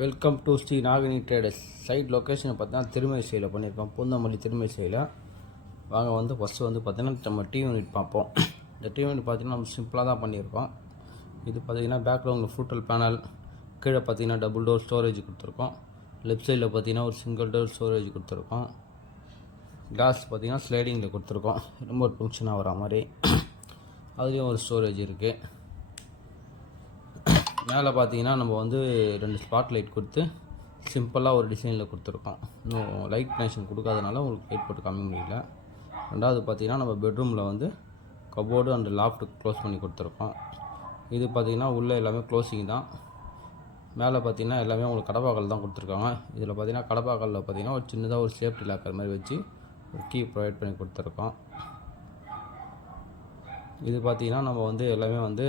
Welcome to Sri Nagini traders. Site லொக்கேஷனை பார்த்தீங்கன்னா திருமழிசையில் பண்ணியிருக்கோம். பூந்தமல்லி திருமழிசையில். வாங்க வந்து ஃபஸ்ட்டு வந்து பார்த்தீங்கன்னா நம்ம டிவி யூனிட் பார்ப்போம். இந்த டிவி யூனிட் பார்த்தீங்கன்னா நம்ம சிம்பிளாக தான் பண்ணியிருக்கோம். இது பார்த்தீங்கன்னா பேக்ரவுண்டில் ஃப்ரூட்டல் பேனல், கீழே பார்த்தீங்கன்னா டபுள் டோர் ஸ்டோரேஜ் கொடுத்துருக்கோம். லெஃப்ட் சைடில் பார்த்தீங்கன்னா ஒரு சிங்கிள் டோர் ஸ்டோரேஜ் கொடுத்துருக்கோம். கிளாஸ் பார்த்தீங்கன்னா ஸ்லைடிங்கில் கொடுத்துருக்கோம், ரிமோட் ஃபங்க்ஷனாக வர மாதிரி. அதுலேயும் ஒரு ஸ்டோரேஜ் இருக்குது. மேலே பார்த்தீங்கன்னா நம்ம வந்து 2 ஸ்பாட் லைட் கொடுத்து சிம்பிளாக ஒரு டிசைனில் கொடுத்துருக்கோம். இன்னும் லைட் கனெக்ஷன் கொடுக்காதனால உங்களுக்கு லைட் போட்டு காமிக்க முடியல. ரெண்டாவது பார்த்தீங்கன்னா நம்ம பெட்ரூமில் வந்து கபோர்டு அண்ட் லாஃப்ட் க்ளோஸ் பண்ணி கொடுத்துருக்கோம். இது பார்த்தீங்கன்னா உள்ளே எல்லாமே க்ளோசிங் தான். மேலே பார்த்தீங்கன்னா எல்லாமே உங்களுக்கு கடப்பாக்கல் தான் கொடுத்துருக்காங்க. இதில் பார்த்தீங்கன்னா கடப்பாக்கல்லில் பார்த்தீங்கன்னா ஒரு சின்னதாக ஒரு சேஃப்டி லாக்கர் மாதிரி வச்சு ஒரு கீ ப்ரொவைட் பண்ணி கொடுத்துருக்கோம். இது பார்த்தீங்கன்னா நம்ம வந்து எல்லாமே வந்து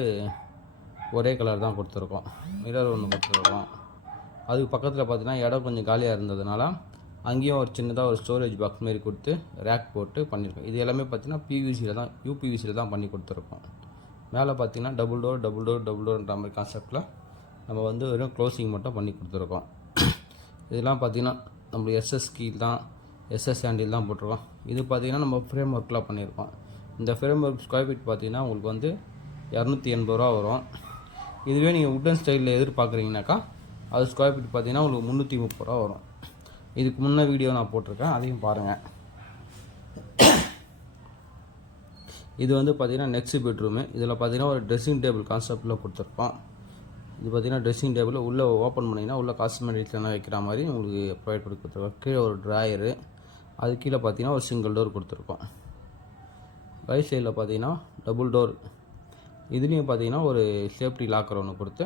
ஒரே கலர் தான் கொடுத்துருக்கோம். மிரர் ஒன்று கொடுத்துருக்கோம். அதுக்கு பக்கத்தில் பார்த்தீங்கன்னா இடம் கொஞ்சம் காலியாக இருந்ததுனால அங்கேயும் ஒரு சின்னதாக ஒரு ஸ்டோரேஜ் பாக்ஸ் மாரி கொடுத்து ரேக் போட்டு பண்ணியிருக்கோம். இது எல்லாமே பார்த்தீங்கன்னா யூபிவிசியில் தான் பண்ணி கொடுத்துருக்கோம். மேலே பார்த்தீங்கன்னா டபுள் டோர்ன்ற மாதிரி கான்செப்டில் நம்ம வந்து வெறும் க்ளோசிங் மட்டும் பண்ணி கொடுத்துருக்கோம். இதெல்லாம் பார்த்தீங்கன்னா நம்மளுக்கு எஸ்எஸ் கீல் தான், எஸ்எஸ் ஹேண்டில் தான் போட்டிருக்கோம். இது பார்த்தீங்கன்னா நம்ம ஃப்ரேம் ஒர்க்கில் பண்ணியிருக்கோம். இந்த ஃப்ரேம் ஒர்க் ஸ்கொயர் ஃபீட் பார்த்தீங்கன்னா உங்களுக்கு வந்து 280 ரூபா வரும். இதுவே நீங்கள் உட்டன் ஸ்டைலில் எதிர்பார்க்குறீங்கனாக்கா அது ஸ்கொயர் ஃபீட் பார்த்தீங்கன்னா உங்களுக்கு 330 ரூபா வரும். இதுக்கு முன்னே வீடியோ நான் போட்டிருக்கேன், அதையும் பாருங்கள். இது வந்து பார்த்தீங்கன்னா நெக்ஸ்ட் பெட்ரூமு. இதில் பார்த்தீங்கன்னா ஒரு ட்ரெஸ்ஸிங் டேபிள் கான்செப்டில் கொடுத்துருக்கோம். இது பார்த்தீங்கன்னா ட்ரெஸ்ஸிங் டேபிள் உள்ளே ஓப்பன் பண்ணிங்கன்னா உள்ளே காஸ்மெட்டிக்ஸ்லாம் வைக்கிற மாதிரி உங்களுக்கு ப்ரொவைட் பண்ணி கொடுத்துருக்கோம். கீழே ஒரு ட்ராயரு, அது கீழே பார்த்தீங்கன்னா ஒரு சிங்கிள் டோர் கொடுத்துருக்கோம். ரைட் சைடில் பார்த்தீங்கன்னா டபுள் டோர். இதுலேயும் பார்த்தீங்கன்னா ஒரு சேஃப்டி லாக்கர் ஒன்று கொடுத்து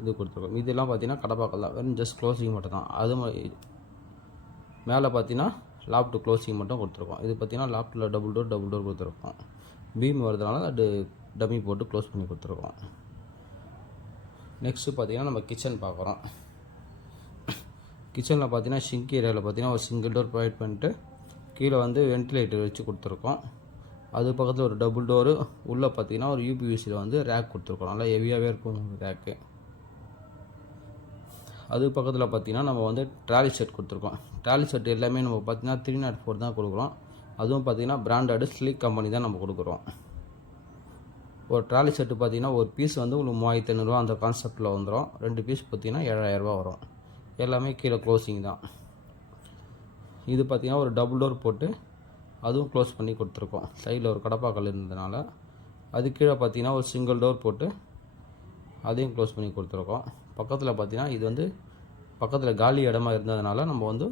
இது கொடுத்துருக்கோம். இதெல்லாம் பார்த்தீங்கன்னா கடப்பாக்கல் தான், வெறும் ஜஸ்ட் க்ளோசிங் மட்டும் தான். அது மேலே பார்த்தீங்கன்னா லாஃப்ட் க்ளோசிங் மட்டும் கொடுத்துருக்கோம். இது பார்த்தீங்கன்னா லாஃப்ட்டில் டபுள் டோர் கொடுத்துருக்கோம். பீம் வரதுனால அது டம்மி போட்டு க்ளோஸ் பண்ணி கொடுத்துருக்கோம். நெக்ஸ்ட்டு பார்த்தீங்கன்னா நம்ம கிச்சன் பார்க்குறோம். கிச்சனில் பார்த்தீங்கன்னா ஷிங்க் ஏரியாவில் பார்த்தீங்கன்னா ஒரு சிங்கிள் டோர் ப்ரொவைட் பண்ணிட்டு கீழே வந்து வென்டிலேட்டர் வச்சு கொடுத்துருக்கோம். அது பக்கத்தில் ஒரு டபுள் டோரு, உள்ளே பார்த்தீங்கன்னா ஒரு யூபிவிசியில் வந்து ரேக் கொடுத்துருக்கோம். நல்லா ஹெவியாகவே இருக்கும் ரேக்கு. அது பக்கத்தில் பார்த்தீங்கன்னா நம்ம வந்து ட்ராலி செட் கொடுத்துருக்கோம். ட்ராலி செட் எல்லாமே நம்ம பார்த்தீங்கன்னா 304 தான் கொடுக்குறோம். அதுவும் பார்த்தீங்கன்னா பிராண்டடு ஸ்லீக் கம்பெனி தான் நம்ம கொடுக்குறோம். ஒரு ட்ராலி செட்டு பார்த்தீங்கன்னா ஒரு பீஸ் வந்து உங்களுக்கு 3500 ரூபா அந்த கான்செப்டில் வந்துடும். 2 பீஸ் பார்த்தீங்கன்னா 7000 ரூபா வரும். எல்லாமே கீழே க்ளோசிங் தான். இது பார்த்தீங்கன்னா ஒரு டபுள் டோர் போட்டு அதுவும் க்ளோஸ் பண்ணி கொடுத்துருக்கோம். சைடில் ஒரு கடப்பாக்கல் இருந்ததுனால அது கீழே பார்த்தீங்கன்னா ஒரு சிங்கிள் டோர் போட்டு அதையும் க்ளோஸ் பண்ணி கொடுத்துருக்கோம். பக்கத்தில் பார்த்தீங்கன்னா இது வந்து பக்கத்தில் காலி இடமா இருந்ததுனால நம்ம வந்து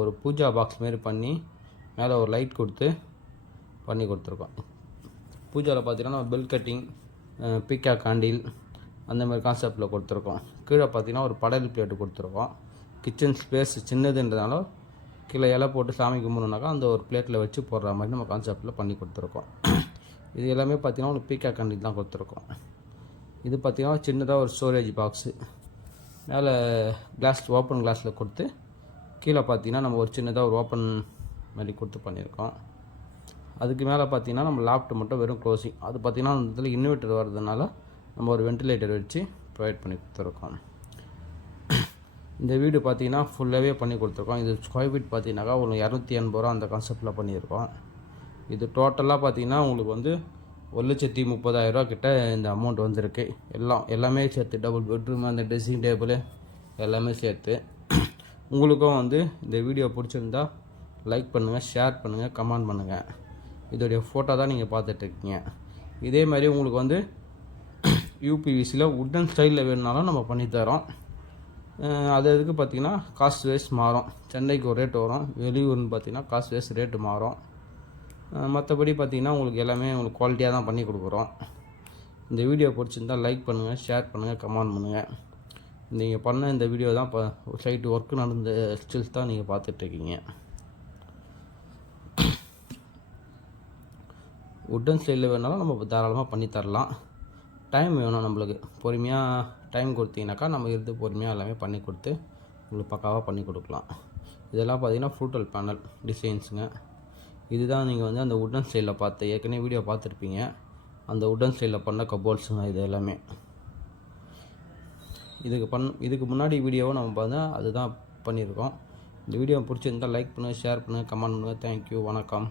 ஒரு பூஜா பாக்ஸ் மாரி பண்ணி மேலே ஒரு லைட் கொடுத்து பண்ணி கொடுத்துருக்கோம். பூஜாவில் பார்த்தீங்கன்னா நம்ம பெல் கட்டிங், பீக்கா காண்டில் அந்த மாதிரி கான்செப்டில் கொடுத்துருக்கோம். கீழே பார்த்தீங்கன்னா ஒரு படல் பிளேட்டு கொடுத்துருக்கோம். கிச்சன் ஸ்பேஸ் சின்னதுன்றதுனால கீழே இலை போட்டு சாமி கும்பிடணுனாக்கா அந்த ஒரு பிளேட்டில் வச்சு போடுற மாதிரி நம்ம கான்செப்டில் பண்ணி கொடுத்துருக்கோம். இது எல்லாமே பார்த்தீங்கன்னா உங்களுக்கு பீக்கா கண்டில் தான் கொடுத்துருக்கோம். இது பார்த்தீங்கன்னா சின்னதாக ஒரு ஸ்டோரேஜ் பாக்ஸு. மேலே கிளாஸ் ஓப்பன் கிளாஸில் கொடுத்து கீழே பார்த்தீங்கன்னா நம்ம ஒரு சின்னதாக ஒரு ஓப்பன் மாதிரி கொடுத்து பண்ணியிருக்கோம். அதுக்கு மேலே பார்த்தீங்கன்னா நம்ம லாஃப்ட் மட்டும் வெறும் க்ளோசிங். அது பார்த்தீங்கன்னா அந்த இடத்துல இன்வெர்ட்டர் வர்றதுனால நம்ம ஒரு வென்டிலேட்டர் வச்சு ப்ரொவைட் பண்ணி கொடுத்துருக்கோம். இந்த வீடு பார்த்தீங்கன்னா ஃபுல்லாகவே பண்ணி கொடுத்துருக்கோம். இது ஸ்கொயர் ஃபீட் பார்த்தீங்கன்னாக்கா உங்களுக்கு 280 ரூபா அந்த கான்செப்டில் பண்ணியிருக்கோம். இது டோட்டலாக பார்த்தீங்கன்னா உங்களுக்கு வந்து 1,30,000 ரூபா கிட்ட இந்த அமௌண்ட் வந்திருக்கு. எல்லாமே சேர்த்து டபுள் பெட்ரூம், அந்த ட்ரெஸ்ஸிங் டேபிள் எல்லாமே சேர்த்து. உங்களுக்கும் வந்து இந்த வீடியோ பிடிச்சிருந்தா லைக் பண்ணுங்கள், ஷேர் பண்ணுங்கள், கமெண்ட் பண்ணுங்கள். இதோடைய ஃபோட்டோ தான் நீங்கள் பார்த்துட்ருக்கீங்க. இதே மாதிரி உங்களுக்கு வந்து யூபிவிசியில் உட்டன் ஸ்டைலில் வேணுனாலும் நம்ம பண்ணித்தரோம். அது இதுக்கு பார்த்திங்கன்னா காஸ்ட் வைஸ் மாறும். சென்னைக்கு ஒரு ரேட்டு வரும், வெளியூர்னு பார்த்திங்கன்னா காஸ்ட் வைஸ் ரேட்டு மாறும். மற்றபடி பார்த்திங்கன்னா உங்களுக்கு எல்லாமே உங்களுக்கு குவாலிட்டியாக தான் பண்ணி கொடுக்குறோம். இந்த வீடியோ பிடிச்சிருந்தால் லைக் பண்ணுங்கள், ஷேர் பண்ணுங்கள், கமெண்ட் பண்ணுங்கள். நீங்கள் பண்ண இந்த வீடியோ தான் இப்போ சைட்டு ஒர்க்கு நடந்த ஸ்டில்ஸ் தான் நீங்கள் பார்த்துட்ருக்கீங்க. உட்டன் ஸ்டைலில் வேணாலும் நம்ம தாராளமாக பண்ணி தரலாம். டைம் வேணும் நம்மளுக்கு. பொறுமையாக டைம் கொடுத்தீங்கன்னாக்கா நம்ம இருந்து பொறுமையாக எல்லாமே பண்ணி கொடுத்து உங்களுக்கு பக்காவாக பண்ணி கொடுக்கலாம். இதெல்லாம் பார்த்தீங்கன்னா ஃப்ரூட்டல் பேனல் டிசைன்ஸுங்க. இதுதான் நீங்கள் வந்து அந்த உட்டன் ஸ்டைலில் பார்த்து ஏற்கனவே வீடியோ பார்த்துருப்பீங்க. அந்த உட்டன் ஸ்டைலில் பண்ண கபோர்ட்ஸுங்க இது எல்லாமே. இதுக்கு முன்னாடி வீடியோவை நம்ம பார்த்தா அதுதான் பண்ணியிருக்கோம். இந்த வீடியோ பிடிச்சிருந்தால் லைக் பண்ணுங்கள், ஷேர் பண்ணுங்கள், கமெண்ட் பண்ணுங்கள். தேங்க்யூ, வணக்கம்.